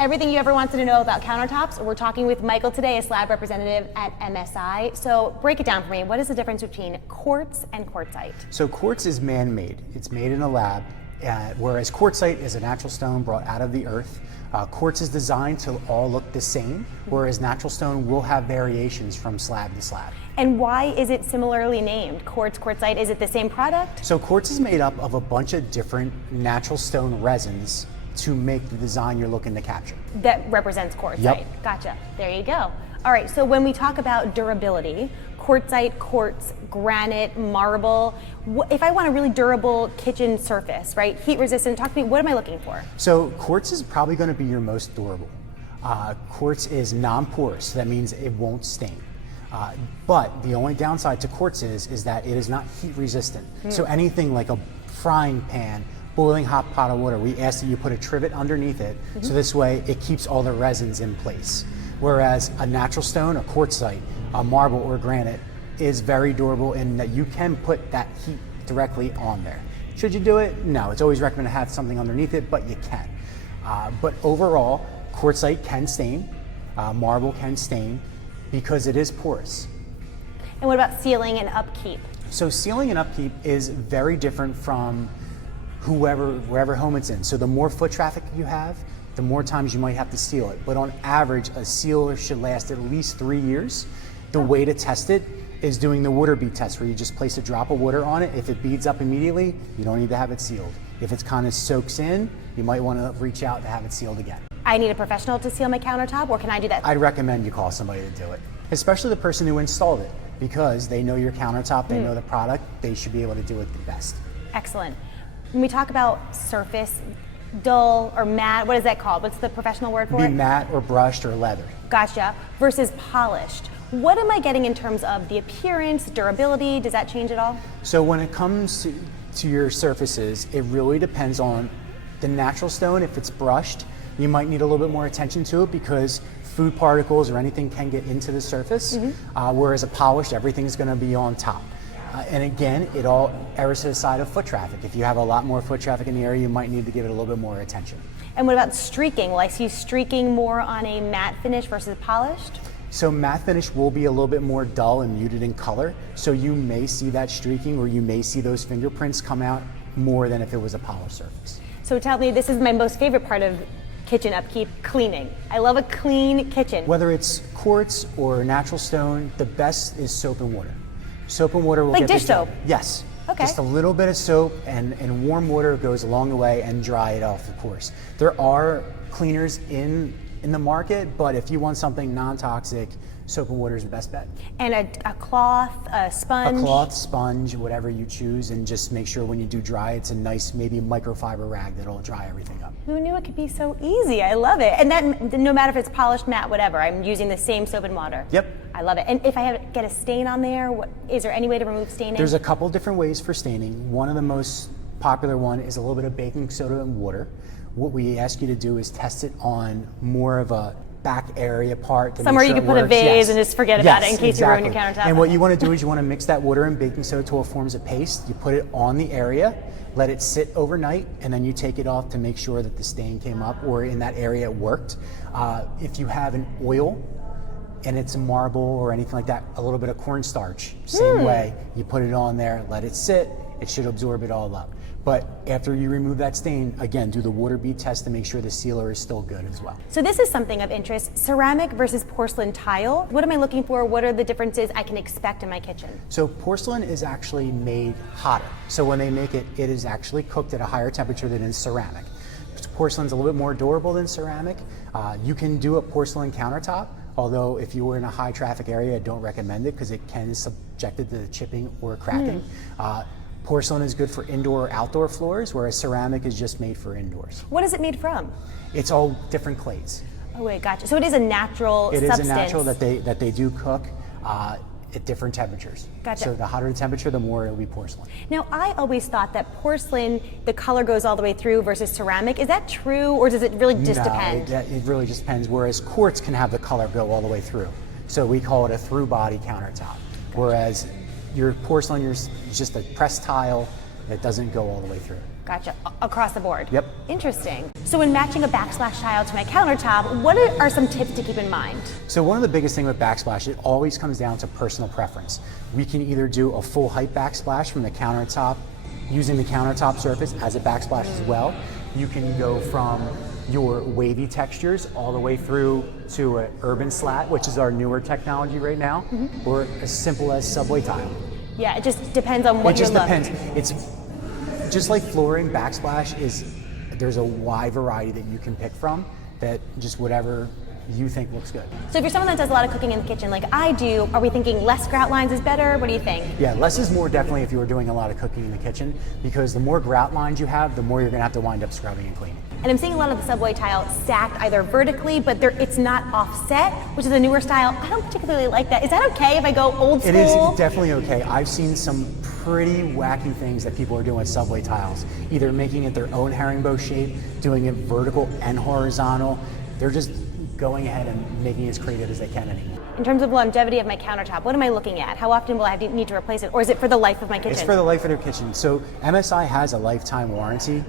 Everything you ever wanted to know about countertops. We're talking with Michael today, a slab representative at MSI. So break it down for me. What is the difference between quartz and quartzite? So quartz is man-made. It's made in a lab, whereas quartzite is a natural stone brought out of the earth. Quartz is designed to all look the same, whereas natural stone will have variations from slab to slab. And why is it similarly named? Quartz, quartzite, is it the same product? So quartz is made up of a bunch of different natural stone resins to make the design you're looking to capture. That represents quartzite. Yep. Gotcha. There you go. All right, so when we talk about durability, quartzite, quartz, granite, marble, if I want a really durable kitchen surface, right, heat resistant, talk to me, what am I looking for? So quartz is probably going to be your most durable. Quartz is non-porous, so that means it won't stain. But the only downside to quartz is that it is not heat resistant. So anything like a frying pan, boiling hot pot of water, we ask that you put a trivet underneath it, so this way it keeps all the resins in place. Whereas a natural stone, a quartzite, a marble or granite is very durable in that you can put that heat directly on there. Should you do it? No, it's always recommended to have something underneath it, but you can. But overall, quartzite can stain, marble can stain because it is porous. And what about sealing and upkeep? So sealing and upkeep is very different from wherever home it's in. So the more foot traffic you have, the more times you might have to seal it. But on average, a seal should last at least 3 years. The way to test it is doing the water bead test, where you just place a drop of water on it. If it beads up immediately, you don't need to have it sealed. If it kind of soaks in, you might want to reach out to have it sealed again. I need a professional to seal my countertop, or can I do that? I'd recommend you call somebody to do it, especially the person who installed it, because they know your countertop, they know the product, they should be able to do it the best. Excellent. When we talk about surface, dull or matte, what is that called? What's the professional word for it? Be matte or brushed or leather. Gotcha. Versus polished. What am I getting in terms of the appearance, durability? Does that change at all? So when it comes to your surfaces, it really depends on the natural stone. If it's brushed, you might need a little bit more attention to it because food particles or anything can get into the surface, whereas a polished, everything's going to be on top. And again, it all errs to the side of foot traffic. If you have a lot more foot traffic in the area, you might need to give it a little bit more attention. And what about streaking? Will I see streaking more on a matte finish versus polished? So matte finish will be a little bit more dull and muted in color. So you may see that streaking, or you may see those fingerprints come out more than if it was a polished surface. So tell me, this is my most favorite part of kitchen upkeep, cleaning. I love a clean kitchen. Whether it's quartz or natural stone, the best is soap and water. Soap and water will like get dish the job. soap? Yes. Okay. Just a little bit of soap and warm water goes along the way, and dry it off, of course. There are cleaners in the market, but if you want something non-toxic, soap and water is the best bet. And a cloth, a sponge? A cloth, sponge, whatever you choose, and just make sure when you do dry, it's a nice, maybe microfiber rag that'll dry everything up. Who knew it could be so easy? I love it. And that, no matter if it's polished, matte, whatever, I'm using the same soap and water. Yep. I love it. And if I get a stain on there, is there any way to remove staining? There's a couple different ways for staining. One of the most popular one is a little bit of baking soda and water. What we ask you to do is test it on more of a back area part. Somewhere you can put a vase and just forget about it in case you ruin your countertop. And what you want to do is you want to mix that water and baking soda till it forms a paste. You put it on the area, let it sit overnight, and then you take it off to make sure that the stain came up or in that area it worked. If you have an oil and it's a marble or anything like that, a little bit of cornstarch, same way. You put it on there, let it sit, it should absorb it all up. But after you remove that stain, again, do the water bead test to make sure the sealer is still good as well. So this is something of interest, ceramic versus porcelain tile. What am I looking for? What are the differences I can expect in my kitchen? So porcelain is actually made hotter. So when they make it, it is actually cooked at a higher temperature than in ceramic. Porcelain's a little bit more durable than ceramic. You can do a porcelain countertop, although if you were in a high traffic area, I don't recommend it because it can be subjected to chipping or cracking. Porcelain is good for indoor or outdoor floors, whereas ceramic is just made for indoors. What is it made from? It's all different clays. Oh wait, gotcha. So it is a natural substance. It is a natural that they do cook at different temperatures. Gotcha. So the hotter the temperature, the more it'll be porcelain. Now, I always thought that porcelain, the color goes all the way through versus ceramic. Is that true, or does it really just depend? It really just depends, whereas quartz can have the color go all the way through. So we call it a through body countertop, whereas your porcelain is just a pressed tile that doesn't go all the way through. Gotcha. Across the board? Yep. Interesting. So when matching a backsplash tile to my countertop, what are some tips to keep in mind? So one of the biggest things with backsplash, it always comes down to personal preference. We can either do a full height backsplash from the countertop, using the countertop surface as a backsplash as well. You can go from your wavy textures all the way through to an urban slat, which is our newer technology right now, or as simple as subway tile. Yeah, it just depends on what you're looking. It just depends. It's just like flooring, backsplash there's a wide variety that you can pick from, that just whatever you think looks good. So if you're someone that does a lot of cooking in the kitchen like I do, are we thinking less grout lines is better? What do you think? Yeah, less is more definitely if you were doing a lot of cooking in the kitchen, because the more grout lines you have, the more you're gonna have to wind up scrubbing and cleaning. And I'm seeing a lot of the subway tile stacked either vertically, but it's not offset, which is a newer style. I don't particularly like that. Is that okay if I go old school? It is definitely okay. I've seen some pretty wacky things that people are doing with subway tiles, either making it their own herringbone shape, doing it vertical and horizontal. They're just going ahead and making it as creative as they can anymore. In terms of longevity of my countertop, what am I looking at? How often will I need to replace it? Or is it for the life of my kitchen? It's for the life of their kitchen. So MSI has a lifetime warranty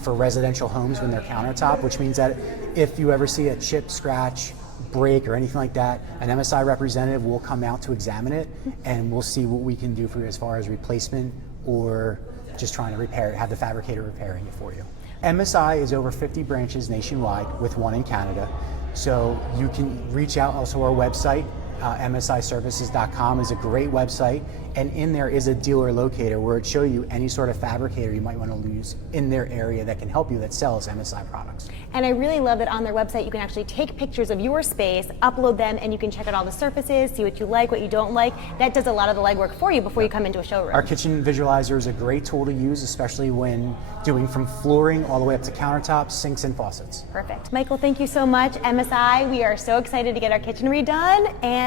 for residential homes when they're countertop, which means that if you ever see a chip, scratch, break, or anything like that, an MSI representative will come out to examine it, and we'll see what we can do for you as far as replacement or just trying to repair it, have the fabricator repairing it for you. MSI is over 50 branches nationwide, with one in Canada. So you can reach out also our website, MSISurfaces.com is a great website, and in there is a dealer locator where it shows you any sort of fabricator you might want to use in their area that can help you, that sells MSI products. And I really love that on their website you can actually take pictures of your space, upload them, and you can check out all the surfaces, see what you like, what you don't like. That does a lot of the legwork for you before you come into a showroom. Our kitchen visualizer is a great tool to use, especially when doing from flooring all the way up to countertops, sinks, and faucets. Perfect. Michael, thank you so much. MSI, we are so excited to get our kitchen redone, and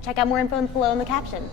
check out more info below in the caption.